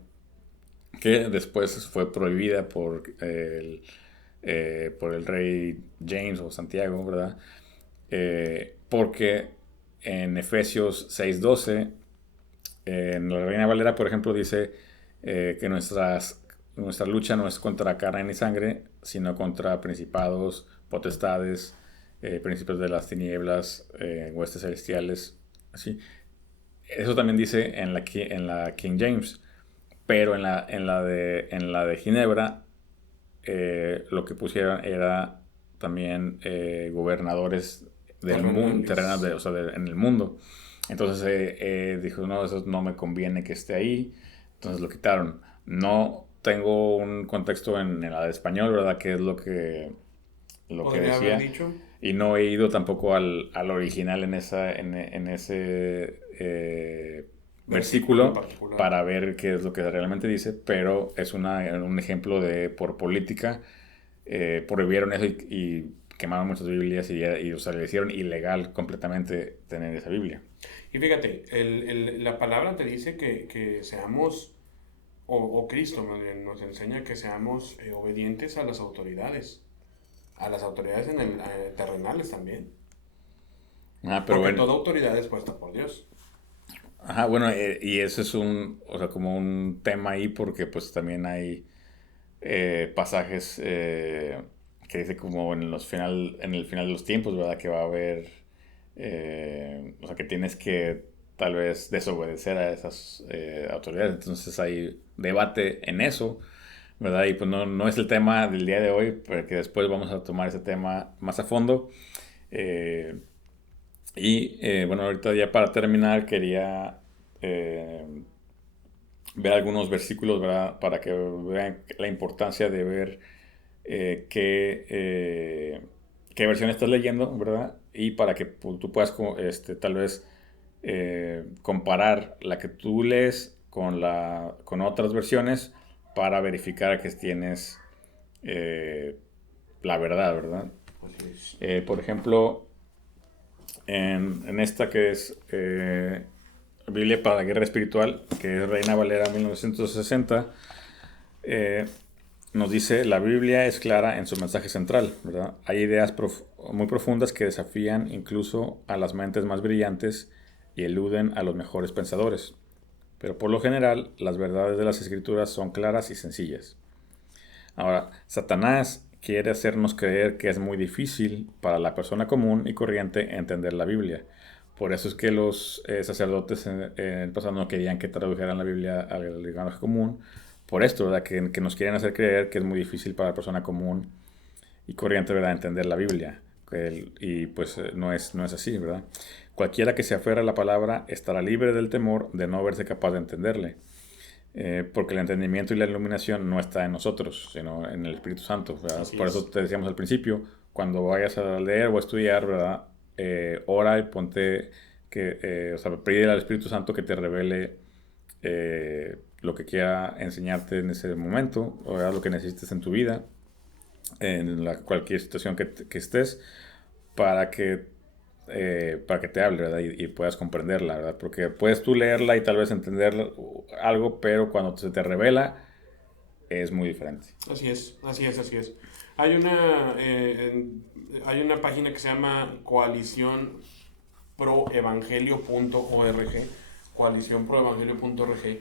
que después fue prohibida por el rey James o Santiago, ¿verdad? Porque en Efesios 6:12, en la Reina Valera, por ejemplo, dice que nuestra lucha no es contra carne ni sangre, sino contra principados, potestades, príncipes de las tinieblas, huestes celestiales, así. Eso también dice en la King James, pero en la de Ginebra, lo que pusieron era también gobernadores del mundo, terrenas Terrenales. o sea, en el mundo. Entonces dijo, no, eso no me conviene que esté ahí. Entonces lo quitaron. No tengo un contexto en la de español, ¿verdad? Que es lo que Podría haber decía. dicho. Y no he ido tampoco al original en ese Versículo en versículo particular. para ver qué es lo que realmente dice, pero es un ejemplo de por política prohibieron eso y quemaron muchas Biblias o sea, le hicieron ilegal completamente tener esa Biblia. Y fíjate, la palabra te dice que seamos, o Cristo más bien, nos enseña que seamos obedientes a las autoridades terrenales también, Pero porque bueno, toda autoridad es puesta por Dios. ajá, bueno, y eso es o sea, como un tema ahí porque pues también hay pasajes que dice como en el final de los tiempos, ¿verdad? Que va a haber, o sea, que tienes que tal vez desobedecer a esas autoridades. Entonces hay debate en eso, ¿verdad? Y pues no es el tema del día de hoy, porque después vamos a tomar ese tema más a fondo. Eh, bueno, ahorita ya para terminar quería eh, ver algunos versículos, ¿verdad? Para que vean la importancia de ver qué versión estás leyendo, ¿verdad? Y para que tú puedas tal vez comparar la que tú lees con otras versiones para verificar que tienes la verdad, ¿verdad? Así es. Por ejemplo, en esta que es Biblia para la Guerra Espiritual, que es Reina Valera 1960, nos dice: la Biblia es clara en su mensaje central, ¿verdad? Hay ideas muy profundas que desafían incluso a las mentes más brillantes y eluden a los mejores pensadores. Pero por lo general, las verdades de las Escrituras son claras y sencillas. Ahora, Satanás quiere hacernos creer que es muy difícil para la persona común y corriente entender la Biblia. Por eso es que los sacerdotes en el pasado no querían que tradujeran la Biblia al lenguaje común. Por esto, ¿verdad? Que nos quieren hacer creer que es muy difícil para la persona común y corriente, ¿verdad?, entender la Biblia. Y pues no es así, ¿verdad? Cualquiera que se aferre a la palabra estará libre del temor de no verse capaz de entenderle. Porque el entendimiento y la iluminación no está en nosotros, sino en el Espíritu Santo, ¿verdad? Por eso te decíamos al principio, cuando vayas a leer o a estudiar, ¿verdad? Ora y ponte o sea, pídele al Espíritu Santo que te revele lo que quiera enseñarte en ese momento, o lo que necesites en tu vida, en cualquier situación que estés, para que te hable, ¿verdad? Y puedas comprenderla, ¿verdad? Porque puedes tú leerla y tal vez entender algo, pero cuando se te revela es muy diferente. Así es. Hay una página que se llama coaliciónproevangelio.org. Coaliciónproevangelio.org.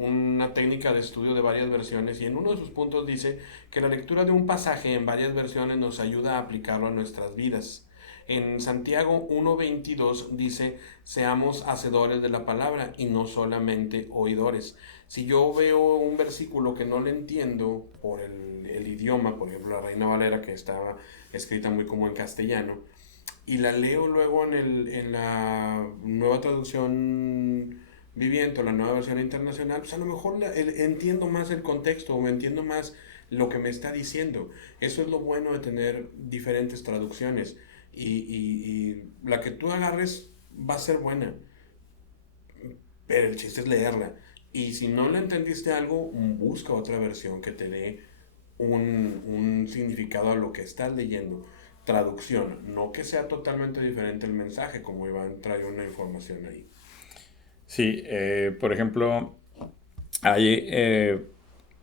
Una técnica de estudio de varias versiones, y en uno de sus puntos dice que la lectura de un pasaje en varias versiones nos ayuda a aplicarlo a nuestras vidas. En Santiago 1:22 dice: seamos hacedores de la palabra y no solamente oidores. Si yo veo un versículo que no le entiendo por el idioma, por ejemplo la Reina Valera, que estaba escrita muy como en castellano, y la leo luego en la nueva traducción viviente, o la nueva versión internacional, pues a lo mejor entiendo más el contexto, o entiendo más lo que me está diciendo. Eso es lo bueno de tener diferentes traducciones, y la que tú agarres va a ser buena, pero el chiste es leerla. Y si no le entendiste algo, busca otra versión que te dé un significado a lo que estás leyendo. Traducción, no que sea totalmente diferente el mensaje, como Iván trae una información ahí. Sí, por ejemplo, hay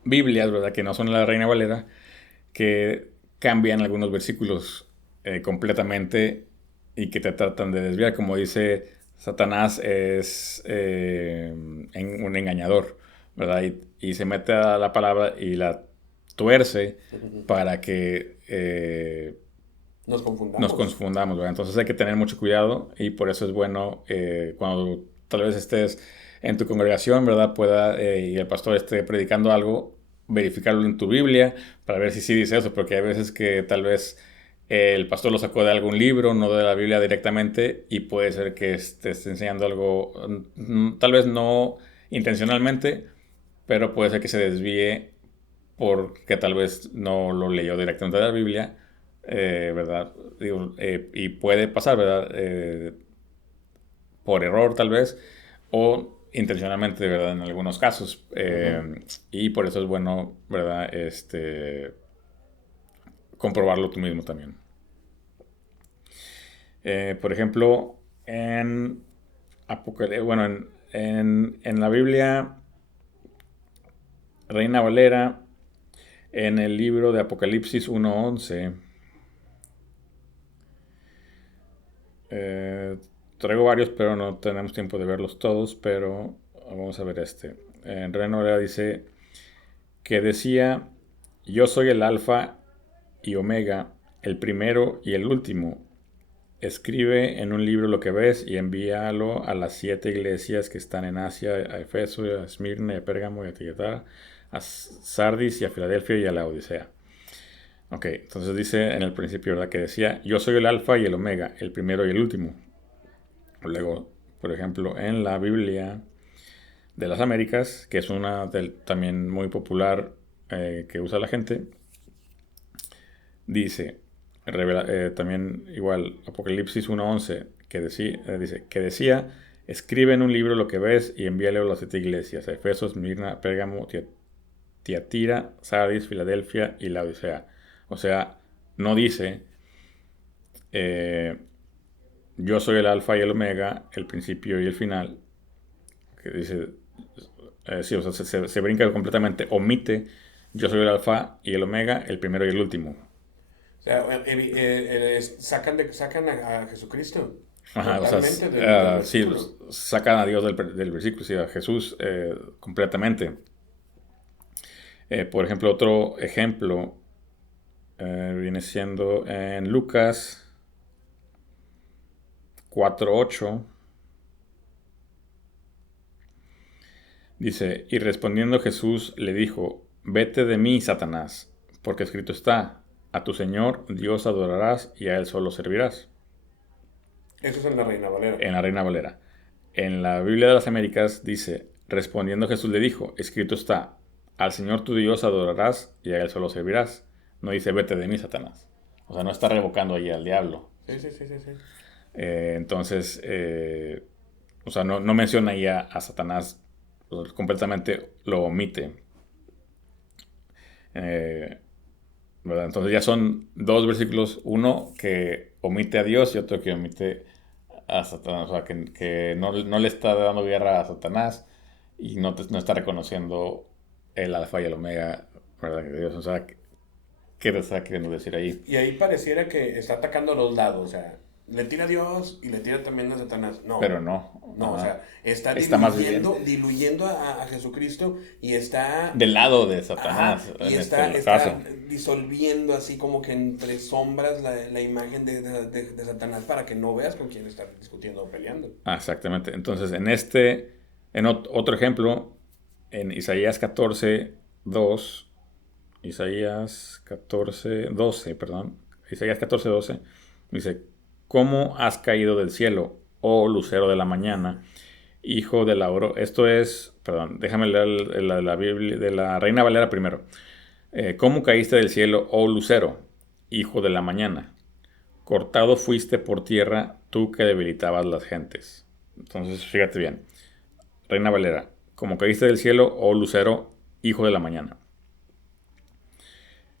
Biblias, ¿verdad?, que no son la Reina Valera, que cambian algunos versículos completamente y que te tratan de desviar. Como dice, Satanás es un engañador, ¿verdad? Y se mete a la palabra y la tuerce para que Nos confundamos. nos confundamos, ¿verdad? Entonces hay que tener mucho cuidado, y por eso es bueno cuando tal vez estés en tu congregación, ¿verdad?, y el pastor esté predicando algo, verificarlo en tu Biblia para ver si sí dice eso, porque hay veces que tal vez el pastor lo sacó de algún libro, no de la Biblia directamente, y puede ser que te esté enseñando algo, tal vez no intencionalmente, pero puede ser que se desvíe porque tal vez no lo leyó directamente de la Biblia, ¿verdad? Digo, y puede pasar, ¿verdad? Por error tal vez, o intencionalmente, ¿verdad?, en algunos casos. Y por eso es bueno, ¿verdad?, comprobarlo tú mismo también. Por ejemplo, en la Biblia Reina Valera, en el libro de Apocalipsis 1:11, traigo varios, pero no tenemos tiempo de verlos todos, pero vamos a ver este. En Reina Valera dice que decía: yo soy el Alfa y Omega, el primero y el último. Escribe en un libro lo que ves y envíalo a las 7 iglesias que están en Asia, a Efeso, a Esmirna, a Pérgamo, a Tiatira, a Sardis y a Filadelfia y a la Odisea. Ok, entonces dice en el principio, ¿verdad?, que decía: yo soy el Alfa y el Omega, el primero y el último. Luego, por ejemplo, en la Biblia de las Américas, que es una también muy popular que usa la gente, dice, también igual, Apocalipsis 1:11, dice, que decía: escribe en un libro lo que ves y envíalo a las 7 iglesias, a Efeso, Esmirna, Pérgamo, Tiatira, Sardis, Filadelfia y Laodicea. O sea, no dice, yo soy el alfa y el omega, el principio y el final. Que dice, sí, o sea, se brinca completamente, omite, yo soy el alfa y el omega, el primero y el último. O sea, sacan a Jesucristo Ajá, o sea, totalmente del sí, versículo. sacan a Dios del versículo, sí, a Jesús completamente. Por ejemplo, otro ejemplo viene siendo en Lucas 4:8. Dice, y respondiendo Jesús le dijo, vete de mí, Satanás, porque escrito está, a tu Señor Dios adorarás y a Él solo servirás. Eso es en la Reina Valera. En la Reina Valera. En la Biblia de las Américas dice, respondiendo Jesús le dijo, escrito está, al Señor tu Dios adorarás y a Él solo servirás. No dice, vete de mí, Satanás. O sea, no está revocando ahí al diablo. Sí, sí, sí, sí, sí. Entonces, o sea, no menciona ahí a Satanás, completamente lo omite. ¿Verdad? Entonces ya son dos versículos, uno que omite a Dios y otro que omite a Satanás, o sea, que no le está dando guerra a Satanás y no está reconociendo el alfa y el omega, ¿verdad? De Dios, o sea, ¿qué te está queriendo decir ahí? Y ahí pareciera que está atacando a los lados, o sea, le tira a Dios y le tira también a Satanás. No, Pero no, no, o ajá. sea, está Está más bien diluyendo a Jesucristo y está, del lado de ajá, Satanás y en está, este está caso. disolviendo así como que entre sombras la imagen de Satanás para que no veas con quién está discutiendo o peleando. Ah, exactamente. Entonces, otro ejemplo, en Isaías 14:2, Isaías 14:12, perdón. Isaías 14:12 dice, ¿cómo has caído del cielo, oh lucero de la mañana, hijo de la aurora? Esto es, perdón, déjame leer la Biblia de la Reina Valera primero. ¿Cómo caíste del cielo, oh lucero, hijo de la mañana? Cortado fuiste por tierra, tú que debilitabas las gentes. Entonces, fíjate bien. Reina Valera, como caíste del cielo, oh lucero, hijo de la mañana.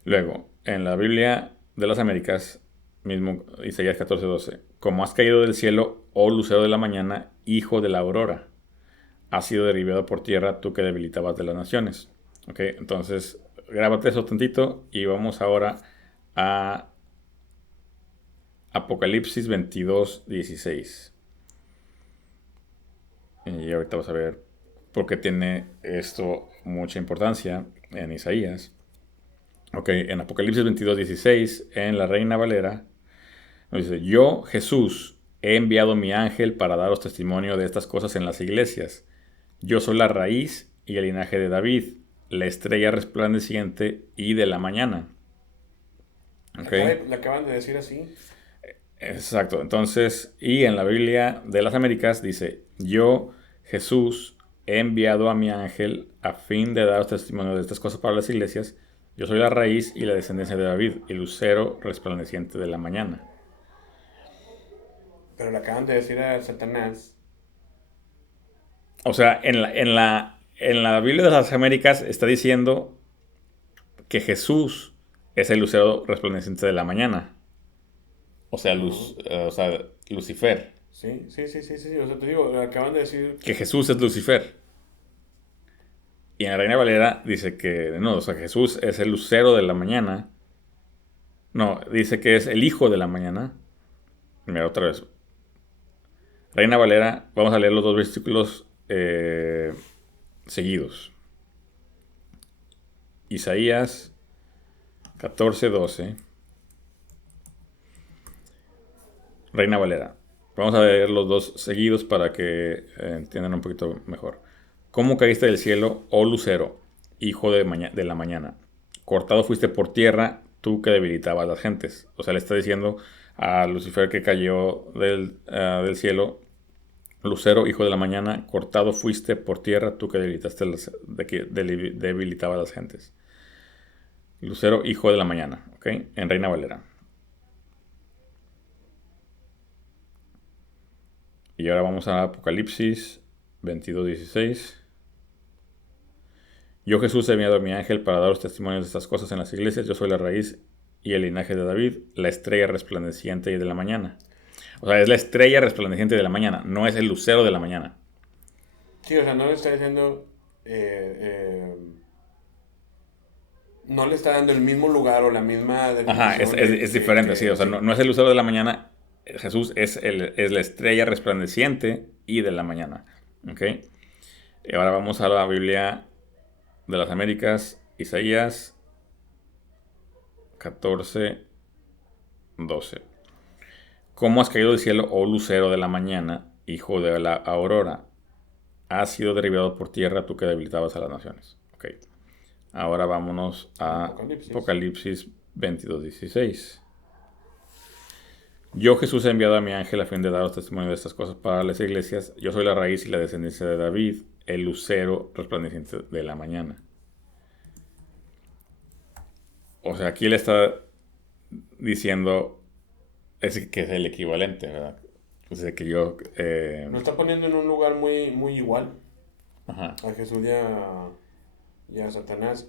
Luego, en la Biblia de las Américas, mismo Isaías 14:12, como has caído del cielo, oh lucero de la mañana, hijo de la aurora, has sido derribado por tierra, tú que debilitabas de las naciones. Ok, entonces, grábate eso tantito y vamos ahora a Apocalipsis 22:16. Y ahorita vas a ver por qué tiene esto mucha importancia en Isaías. Ok, en Apocalipsis 22:16, en la Reina Valera, nos dice, yo, Jesús, he enviado mi ángel para daros testimonio de estas cosas en las iglesias. Yo soy la raíz y el linaje de David, la estrella resplandeciente y de la mañana. Okay. Le acaban de decir así. Exacto, entonces, y en la Biblia de las Américas dice, yo, Jesús, he enviado a mi ángel a fin de daros testimonio de estas cosas para las iglesias. Yo soy la raíz y la descendencia de David, el lucero resplandeciente de la mañana. Pero le acaban de decir a Satanás. O sea, en la Biblia de las Américas está diciendo que Jesús es el lucero resplandeciente de la mañana. O sea, Lucifer. Sí, sí, sí, sí, sí. O sea, te digo, le acaban de decir. Que Jesús es Lucifer. Y en la Reina Valera dice que no, o sea, Jesús es el lucero de la mañana. No, dice que es el hijo de la mañana. Mira, otra vez. Reina Valera, vamos a leer los dos versículos seguidos. Isaías 14:12. Reina Valera. Vamos a leer los dos seguidos para que entiendan un poquito mejor. ¿Cómo caíste del cielo, oh lucero, hijo de la mañana? Cortado fuiste por tierra, tú que debilitabas las gentes. O sea, le está diciendo a Lucifer que cayó del cielo, lucero, hijo de la mañana, cortado fuiste por tierra, tú que debilitabas las gentes. Lucero, hijo de la mañana, ¿ok? En Reina Valera. Y ahora vamos a Apocalipsis 22:16. Yo Jesús he enviado a mi ángel para daros testimonios de estas cosas en las iglesias. Yo soy la raíz y el linaje de David, la estrella resplandeciente de la mañana. O sea, es la estrella resplandeciente de la mañana, no es el lucero de la mañana. Sí, o sea, no le está diciendo... no le está dando el mismo lugar o la misma Ajá, es diferente, sí. O sea, no es el lucero de la mañana. Jesús es la estrella resplandeciente y de la mañana. ¿Ok? Y ahora vamos a la Biblia de las Américas, Isaías 14, 12. ¿Cómo has caído del cielo, oh lucero de la mañana, hijo de la aurora? Has sido derribado por tierra, tú que debilitabas a las naciones. Ok. Ahora vámonos a Apocalipsis 22, 16. Yo Jesús he enviado a mi ángel a fin de daros testimonio de estas cosas para las iglesias. Yo soy la raíz y la descendencia de David, el lucero resplandeciente de la mañana. O sea, aquí le está diciendo que es el equivalente, ¿verdad? O sea, que yo... Lo está poniendo en un lugar muy, muy igual. Ajá. A Jesús y a Satanás.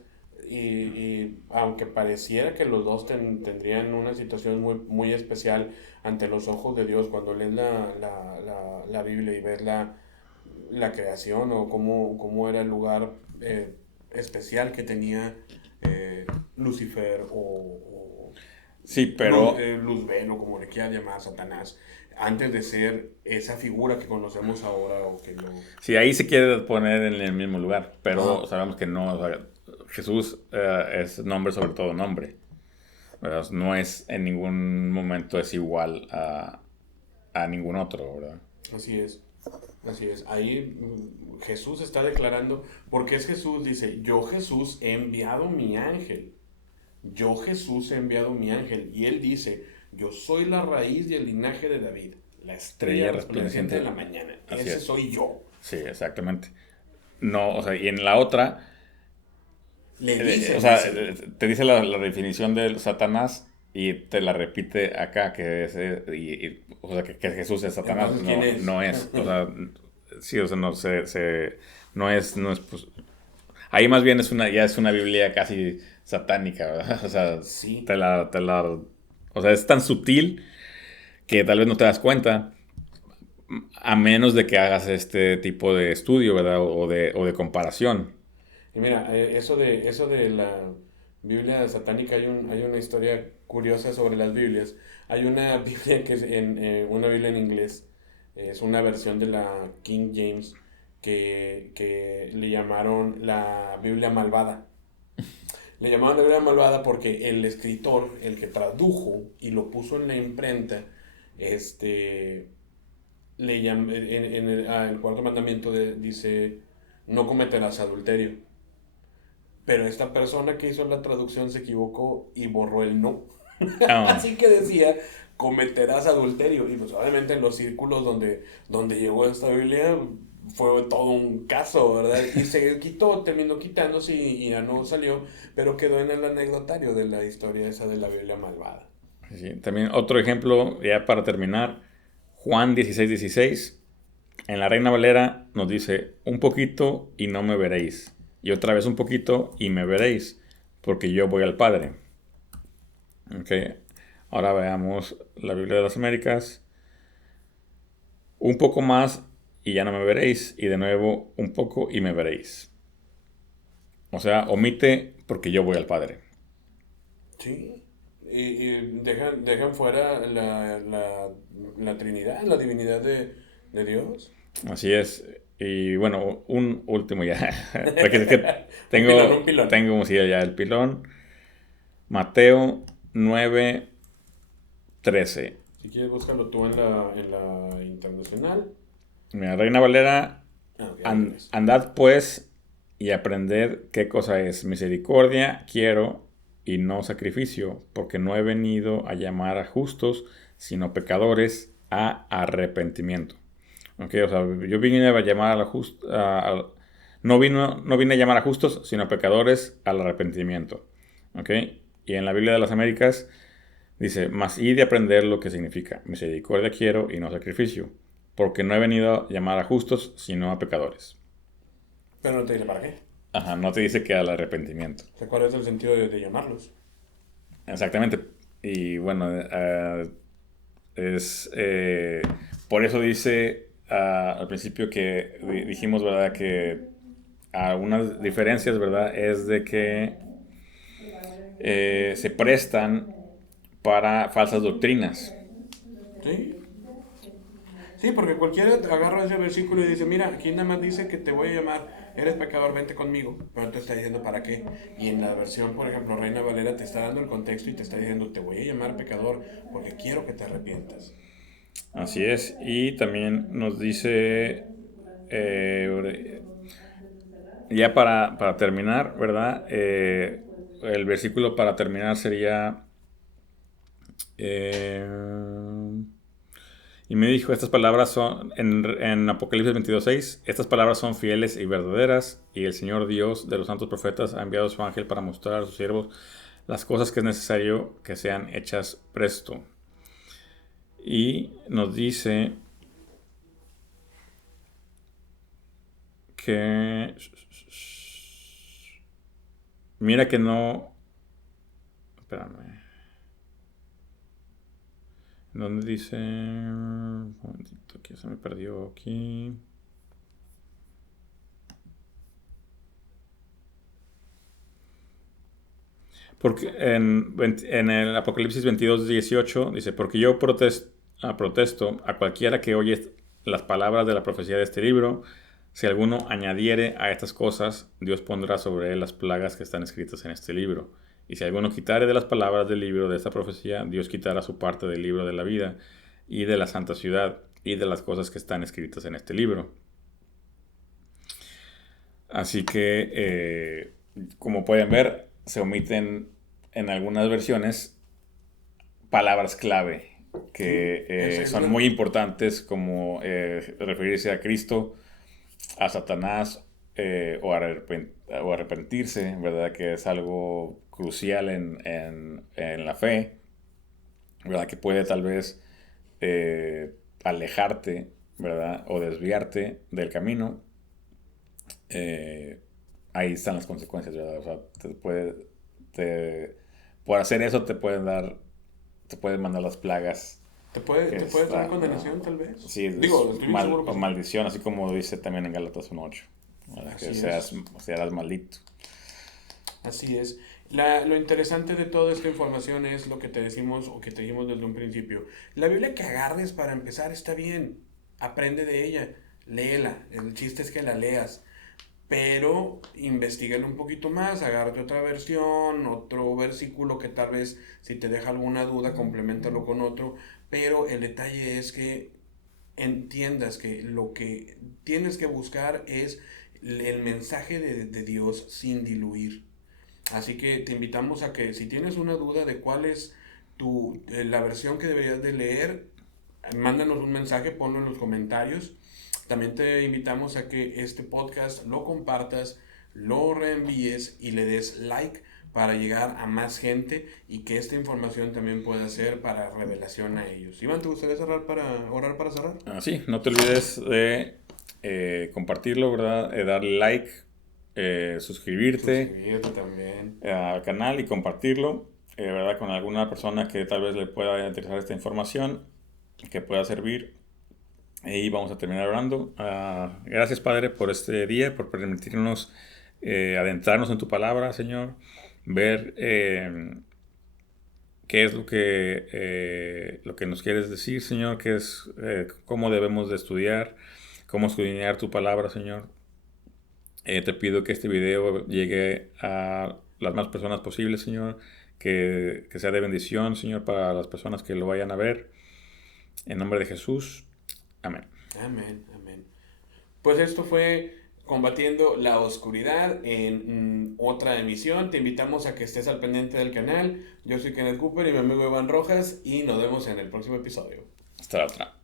Y aunque pareciera que los dos tendrían una situación muy, muy especial ante los ojos de Dios, cuando lees la Biblia y ves la creación o cómo era el lugar especial que tenía Lucifer o Sí, pero... Luzbel o como le quieras llamar a Satanás, antes de ser esa figura que conocemos ahora o que no... Sí, ahí se quiere poner en el mismo lugar, pero Ah. sabemos que no. O sea, Jesús es nombre sobre todo nombre, ¿verdad? No es en ningún momento es igual a ningún otro, ¿verdad? Así es, así es. Ahí Jesús está declarando, porque es Jesús, dice, yo Jesús he enviado mi ángel. Yo Jesús he enviado mi ángel. Y él dice, yo soy la raíz y el linaje de David, la estrella resplandeciente de la mañana. Así Ese es. soy yo. Sí, exactamente. No, o sea, y en la otra, Le dice, o sea, dice, te dice la definición de Satanás y te la repite acá, que es, o sea, que Jesús es Satanás. Entonces, ¿quién es? No es, o sea, sí, o sea, no es, pues, ahí más bien ya es una Biblia casi satánica, ¿verdad? O sea, Sí. o sea, es tan sutil que tal vez no te das cuenta, a menos de que hagas este tipo de estudio, ¿verdad? O de comparación. Y mira, eso de la Biblia satánica, hay una historia curiosa sobre las Biblias. Hay una Biblia que es una Biblia en inglés, es una versión de la King James que le llamaron la Biblia malvada. Le llamaron la Biblia malvada porque el escritor, el que tradujo y lo puso en la imprenta, el cuarto mandamiento dice, no cometerás adulterio. Pero esta persona que hizo la traducción se equivocó y borró el no. Así que decía, cometerás adulterio. Y pues obviamente en los círculos donde llegó esta Biblia fue todo un caso, ¿verdad? Y se quitó, terminó quitándose y ya no salió, pero quedó en el anecdotario de la historia esa de la Biblia malvada. Sí, también otro ejemplo, ya para terminar, Juan 16, 16. En la Reina Valera nos dice, un poquito y no me veréis. Y otra vez un poquito y me veréis, porque yo voy al Padre. Ok, ahora veamos la Biblia de las Américas. Un poco más y ya no me veréis. Y de nuevo, un poco y me veréis. O sea, omite porque yo voy al Padre. Sí, y dejan fuera la Trinidad, la divinidad de Dios. Así es. Y bueno, un último ya. Porque es que Un pilón. tengo sí, ya el pilón. Mateo 9, 13. Si quieres, búscalo tú en la internacional. Mira, Reina Valera, Ok, andad pues y aprended qué cosa es misericordia, quiero y no sacrificio, porque no he venido a llamar a justos, sino pecadores a arrepentimiento. Ok, o sea, yo vine a llamar no vine a llamar a justos, sino a pecadores al arrepentimiento. Ok, y en la Biblia de las Américas dice, mas id de aprender lo que significa misericordia quiero y no sacrificio, porque no he venido a llamar a justos, sino a pecadores. Pero no te dice para qué. Ajá, no te dice que al arrepentimiento. O sea, ¿cuál es el sentido de llamarlos? Exactamente. Y bueno, es por eso dice al principio que dijimos, ¿verdad? Que algunas diferencias, ¿verdad? Es de que se prestan para falsas doctrinas. ¿Sí? Sí, porque cualquiera agarra ese versículo y dice, mira, aquí nada más dice que te voy a llamar, eres pecador, vente conmigo, pero no te está diciendo para qué. Y en la versión, por ejemplo, Reina Valera te está dando el contexto y te está diciendo, te voy a llamar pecador porque quiero que te arrepientas. Así es. Y también nos dice, ya para terminar, ¿verdad? El versículo para terminar sería... y me dijo, estas palabras son, en Apocalipsis 22:6, estas palabras son fieles y verdaderas, y el Señor Dios de los santos profetas ha enviado a su ángel para mostrar a sus siervos las cosas que es necesario que sean hechas presto. Y nos dice que... Mira que no... Espérame. ¿Dónde dice? Un momentito, que se me perdió aquí. Porque en el Apocalipsis 22:18 dice, porque yo protesto a cualquiera que oye las palabras de la profecía de este libro, si alguno añadiere a estas cosas, Dios pondrá sobre él las plagas que están escritas en este libro. Y si alguno quitare de las palabras del libro de esta profecía, Dios quitará su parte del libro de la vida y de la santa ciudad y de las cosas que están escritas en este libro. Así que, como pueden ver, se omiten en algunas versiones palabras clave que son muy importantes, como referirse a Cristo, a Satanás o arrepentirse, ¿verdad? Que es algo crucial en la fe, ¿verdad? Que puede tal vez alejarte, ¿verdad? O desviarte del camino. Ahí están las consecuencias, ¿verdad? O sea, por hacer eso te pueden mandar las plagas. ¿Te puede traer condenación, no, tal vez? Sí, Digo, estoy bien seguro que o sí. maldición, así como dice también en Gálatas 1:8. Que seas maldito. Así es. Lo interesante de toda esta información es lo que te decimos o que te dijimos desde un principio. La Biblia que agarres para empezar está bien. Aprende de ella. Léela. El chiste es que la leas. Pero investigale un poquito más, agárrate otra versión, otro versículo que tal vez si te deja alguna duda, complementalo con otro. Pero el detalle es que entiendas que lo que tienes que buscar es el mensaje de Dios sin diluir. Así que te invitamos a que si tienes una duda de cuál es la versión que deberías de leer, mándanos un mensaje, ponlo en los comentarios. También te invitamos a que este podcast lo compartas, lo reenvíes y le des like para llegar a más gente y que esta información también pueda ser para revelación a ellos. Iván, ¿te gustaría orar para cerrar? Sí, no te olvides de compartirlo, ¿verdad? Darle like, suscribirte También. al canal y compartirlo, ¿verdad? Con alguna persona que tal vez le pueda interesar esta información, que pueda servir. Y vamos a terminar orando. Gracias, Padre, por este día, por permitirnos adentrarnos en tu palabra, Señor. Ver qué es lo que nos quieres decir, Señor, qué es cómo debemos de estudiar, cómo escudriñar tu palabra, Señor. Te pido que este video llegue a las más personas posibles, Señor, que sea de bendición, Señor, para las personas que lo vayan a ver. En nombre de Jesús. Amén. Amén, amén. Pues esto fue Combatiendo la Oscuridad en otra emisión. Te invitamos a que estés al pendiente del canal. Yo soy Kenneth Cooper y mi amigo Iván Rojas y nos vemos en el próximo episodio. Hasta la otra.